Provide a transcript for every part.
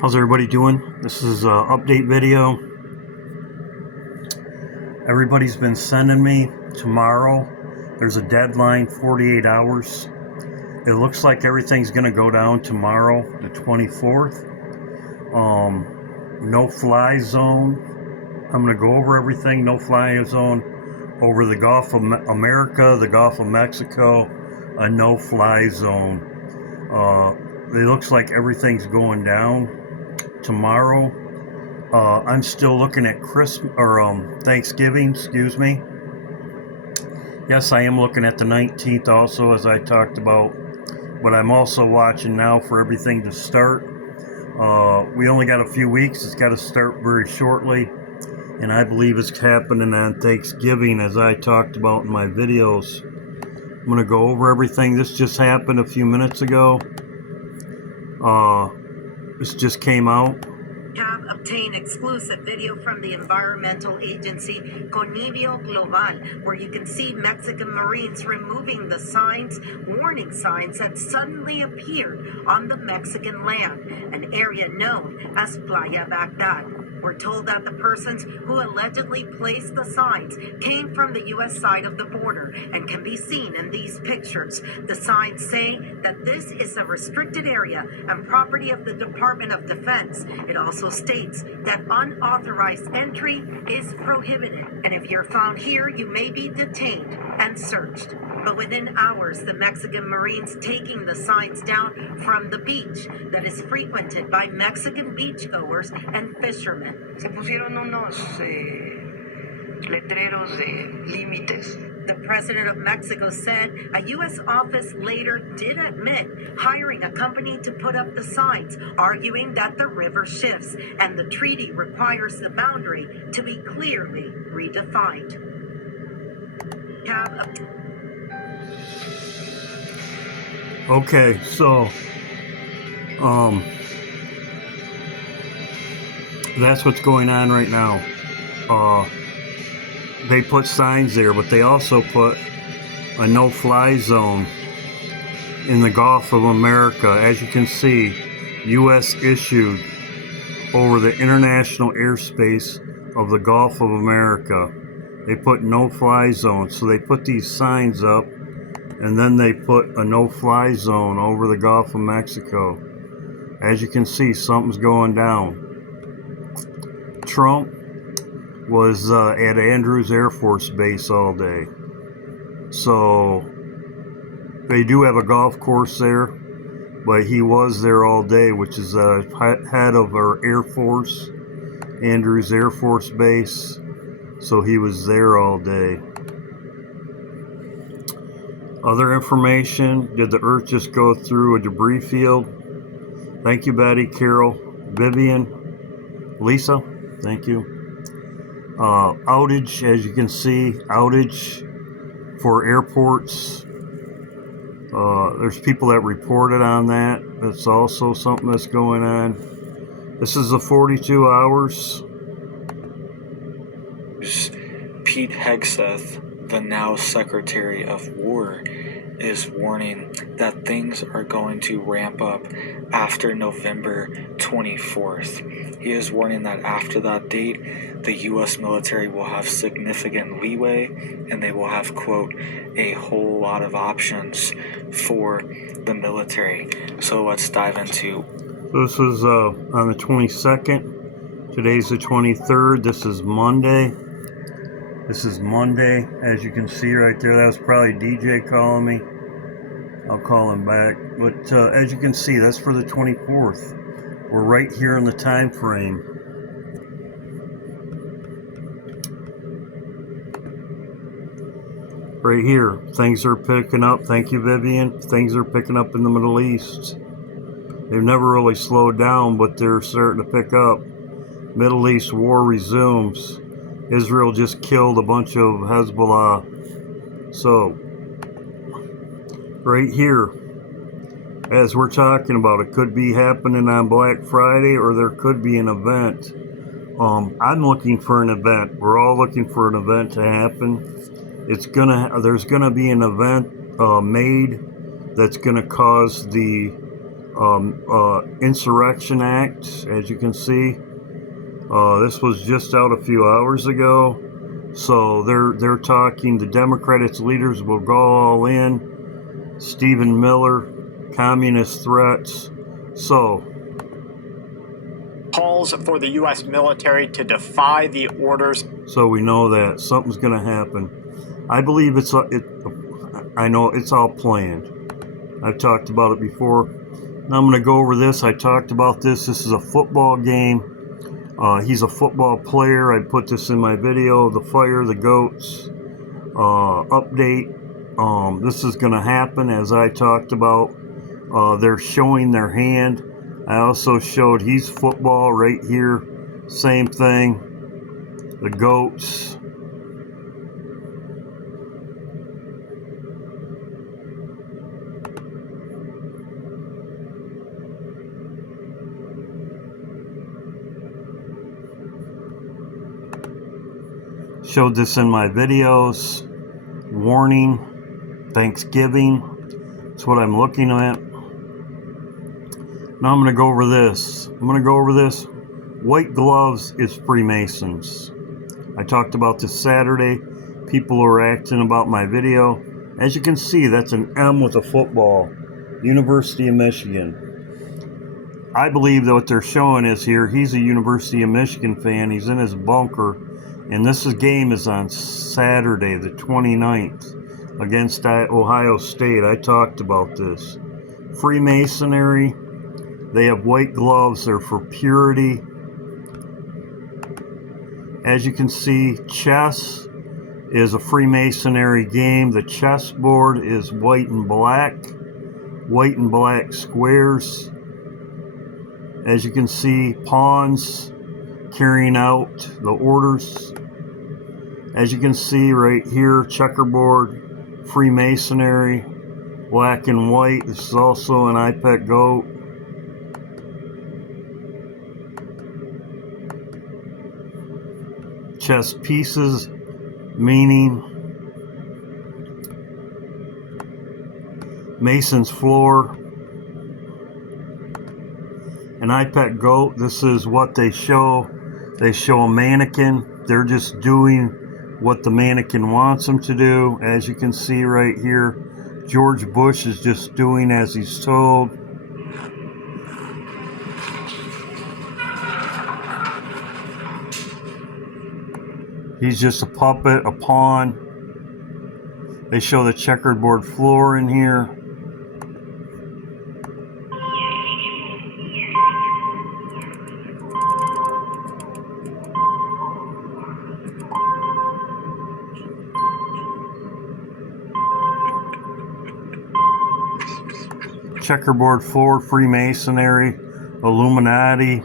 How's everybody doing? This is an update video. Everybody's been sending me tomorrow. There's a deadline, 48 hours. It looks like everything's going to go down tomorrow, the 24th. No fly zone. I'm going to go over everything. No fly zone over the Gulf of America, the Gulf of Mexico, a no fly zone. It looks like everything's going down tomorrow. I'm still looking at Christmas or Thanksgiving, excuse me. Yes, I am looking at the 19th also, as I talked about, but I'm also watching now for everything to start. We only got a few weeks. It's got to start very shortly, and I believe it's happening on Thanksgiving, as I talked about in my videos. I'm going to go over everything. This just happened a few minutes ago. This just came out. Have obtained exclusive video from the environmental agency Conivio Global, where you can see Mexican Marines removing the warning signs that suddenly appeared on the Mexican land, an area known as Playa Baghdad. We're told that the persons who allegedly placed the signs came from the U.S. side of the border and can be seen in these pictures. The signs say that this is a restricted area and property of the Department of Defense. It also states that unauthorized entry is prohibited, and if you're found here, you may be detained and searched. But within hours, the Mexican Marines taking the signs down from the beach that is frequented by Mexican beachgoers and fishermen. Se pusieron unos letreros de límites. The president of Mexico said a U.S. office later did admit hiring a company to put up the signs, arguing that the river shifts and the treaty requires the boundary to be clearly redefined. Okay, so that's what's going on right now. They put signs there, but they also put a no-fly zone in the Gulf of America. As you can see, U.S. issued over the international airspace of the Gulf of America. They put no-fly zone, so they put these signs up, and then they put a no-fly zone over the Gulf of Mexico. As you can see, something's going down. Trump was at Andrews Air Force Base all day. So they do have a golf course there, but he was there all day, which is head of our Air Force, Andrews Air Force Base. So he was there all day. Other information, did the Earth just go through a debris field? Thank you, Betty, Carol, Vivian, Lisa, thank you. Outage, as you can see, outage for airports. There's people that reported on that. That's also something that's going on. This is the 42 hours. Pete Hegseth, the now Secretary of War, is warning that things are going to ramp up after November 24th. He is warning that after that date, the U.S. military will have significant leeway and they will have, quote, a whole lot of options for the military. So let's dive into. This was on the 22nd. Today's the 23rd. This is Monday. As you can see right there. That was probably DJ calling me. I'll call him back. But as you can see, that's for the 24th. We're right here in the time frame. Right here. Things are picking up. Thank you, Vivian. Things are picking up in the Middle East. They've never really slowed down, but they're starting to pick up. Middle East war resumes. Israel just killed a bunch of Hezbollah. So, right here, as we're talking about, it could be happening on Black Friday, or there could be an event. I'm looking for an event. We're all looking for an event to happen. There's gonna be an event made that's gonna cause the Insurrection Act, as you can see. This was just out a few hours ago. So they're talking, the Democrats leaders will go all in. Stephen Miller, communist threats. So calls for the U.S. military to defy the orders. So we know that something's going to happen. I believe I know it's all planned. I've talked about it before. Now I'm going to go over this. I talked about this. This is a football game. He's a football player. I put this in my video. The fire, the goats update. This is going to happen, as I talked about. They're showing their hand. I also showed he's football right here. Same thing. The goats. Showed this in my videos. Warning. Thanksgiving. That's what I'm looking at. Now I'm going to go over this. White gloves is Freemasons. I talked about this Saturday. People were acting about my video. As you can see, that's an M with a football. University of Michigan. I believe that what they're showing is here, he's a University of Michigan fan. He's in his bunker. And this game is on Saturday, the 29th, against Ohio State. I talked about this. Freemasonry. They have white gloves. They're for purity. As you can see, chess is a Freemasonry game. The chessboard is white and black squares. As you can see, pawns carrying out the orders. As you can see right here, checkerboard, Freemasonry, black and white. This is also an iPet goat. Chess pieces, meaning Mason's floor. An iPet goat, this is what they show. They show a mannequin. They're just doing what the mannequin wants them to do. As you can see right here, George Bush is just doing as he's told. He's just a puppet, a pawn. They show the checkerboard floor in here. Checkerboard floor, Freemasonry, Illuminati,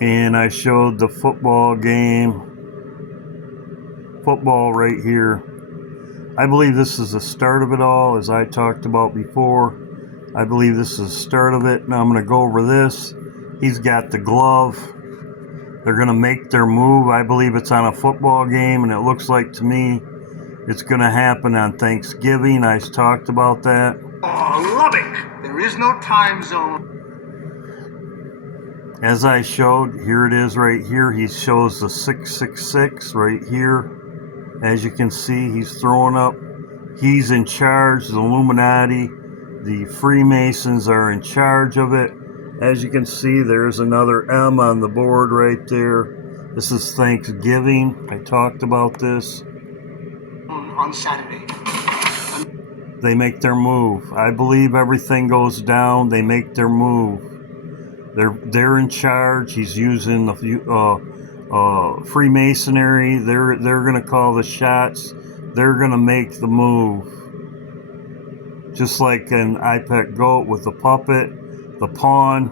and I showed the football game. Football right here. I believe this is the start of it all, as I talked about before. I believe this is the start of it. Now I'm going to go over this. He's got the glove. They're going to make their move. I believe it's on a football game, and it looks like to me it's going to happen on Thanksgiving. I talked about that. Oh, Lubbock! There is no time zone. As I showed, here it is right here. He shows the 666 right here. As you can see, he's throwing up. He's in charge. The Illuminati, the Freemasons are in charge of it. As you can see, there's another M on the board right there. This is Thanksgiving. I talked about this. On Saturday. They make their move. I believe everything goes down. They make their move. They're in charge. He's using the Freemasonry. They're gonna call the shots. They're gonna make the move. Just like an iPet goat with the puppet, the pawn.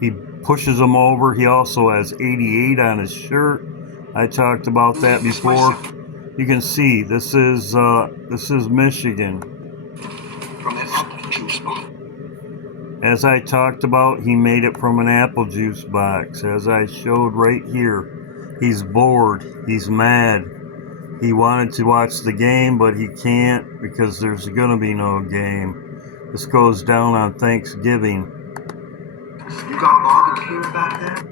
He pushes them over. He also has 88 on his shirt. I talked about that before. You can see this is Michigan. From an apple juice box. As I talked about, he made it from an apple juice box. As I showed right here, he's bored. He's mad. He wanted to watch the game, but he can't because there's going to be no game. This goes down on Thanksgiving. You got barbecue back there?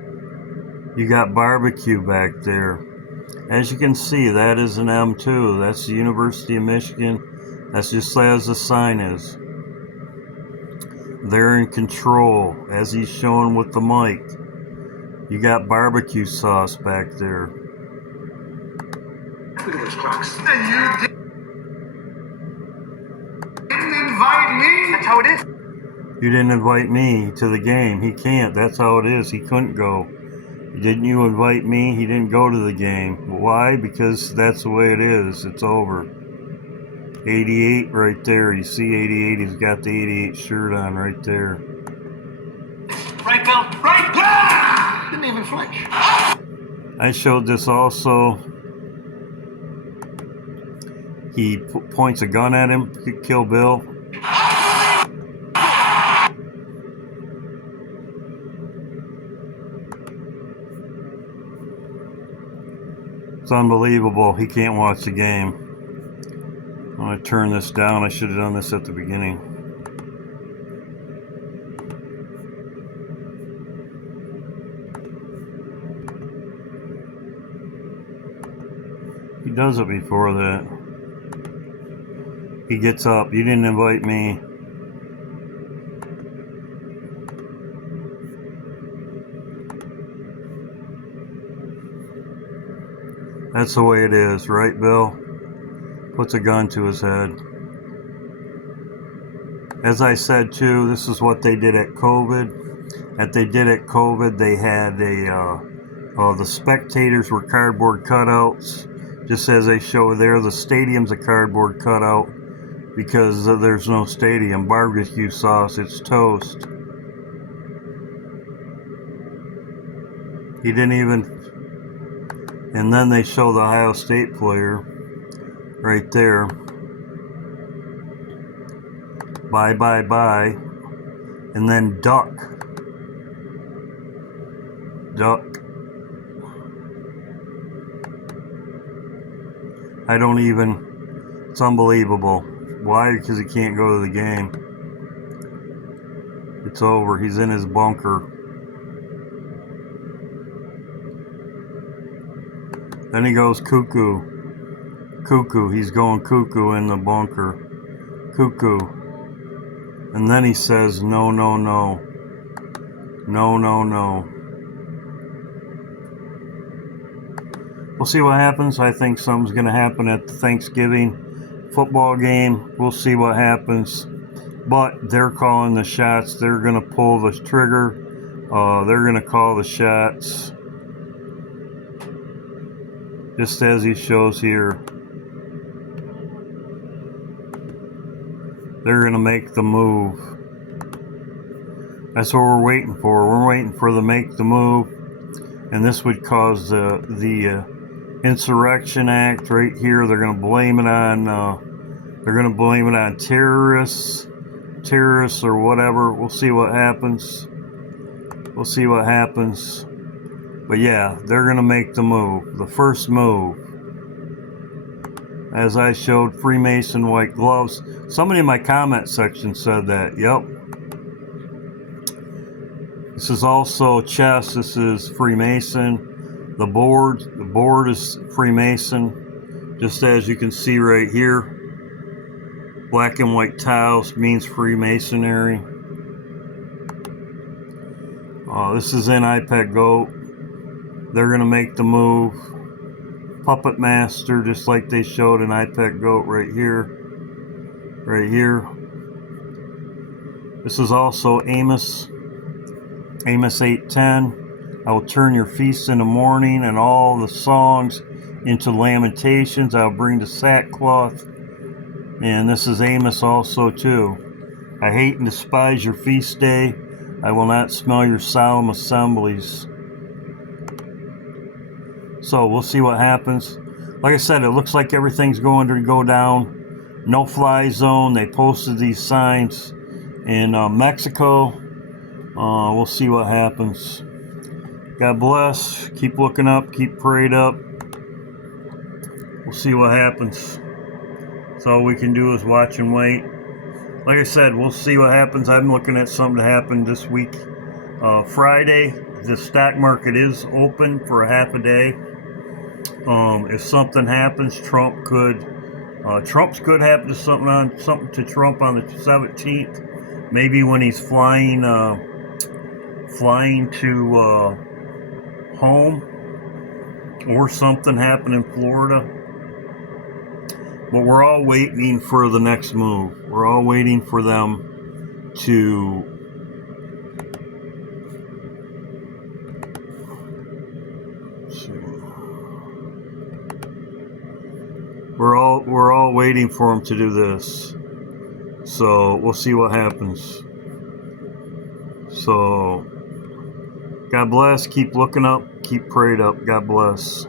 You got barbecue back there. As you can see, that is an M2. That's the University of Michigan. That's just as the sign is. They're in control, as he's showing with the mic. You got barbecue sauce back there. Look at those trucks. And you didn't invite me? That's how it is. You didn't invite me to the game. He can't. That's how it is. He couldn't go. Didn't you invite me? He didn't go to the game. Why? Because that's the way it is. It's over. 88 right there. You see 88? He's got the 88 shirt on right there. Right, Bill? Right? Yeah! Didn't even flinch. I showed this also. He points a gun at him to kill Bill. It's unbelievable. He can't watch the game. I'm going to turn this down. I should have done this at the beginning. He does it before that. He gets up. You didn't invite me. That's the way it is, right, Bill? Puts a gun to his head. As I said too, this is what they did at COVID. They had the spectators were cardboard cutouts, just as they show there. The stadium's a cardboard cutout because there's no stadium. Barbecue sauce, it's toast. He didn't even. And then they show the Ohio State player right there. Bye, bye, bye. And then duck. Duck. I don't even, it's unbelievable. Why? Because he can't go to the game. It's over. He's in his bunker. Then he goes cuckoo. Cuckoo. He's going cuckoo in the bunker. Cuckoo. And then he says, no, no, no. No, no, no. We'll see what happens. I think something's going to happen at the Thanksgiving football game. We'll see what happens. But they're calling the shots. They're going to pull the trigger. They're going to call the shots. Just as he shows here. They're going to make the move. That's what we're waiting for. We're waiting for them to make the move. And this would cause the Insurrection Act right here. They're going to blame it on terrorists or whatever. We'll see what happens. We'll see what happens. But yeah, they're going to make the move. The first move. As I showed, Freemason white gloves. Somebody in my comment section said that. Yep. This is also chess. This is Freemason. The board is Freemason. Just as you can see right here. Black and white tiles means Freemasonry. This is in iPad Goat. They're going to make the move. Puppet Master, just like they showed in iPad Goat right here. Right here. This is also Amos. Amos 8:10. I will turn your feasts into mourning and all the songs into lamentations. I will bring the sackcloth. And this is Amos also too. I hate and despise your feast day. I will not smell your solemn assemblies. So we'll see what happens. Like I said, it looks like everything's going to go down. No fly zone. They posted these signs in Mexico. We'll see what happens. God bless. Keep looking up. Keep prayed up. We'll see what happens. So all we can do is watch and wait. like I said, we'll see what happens. I'm looking at something to happen this week. Friday, the stock market is open for a half a day. If something happens, Trump's could happen to something to Trump on the 17th. Maybe when he's flying to home, or something happen in Florida. But we're all waiting for the next move. We're all waiting for them to We're all waiting for him to do this. So we'll see what happens. So God bless. Keep looking up. Keep prayed up. God bless.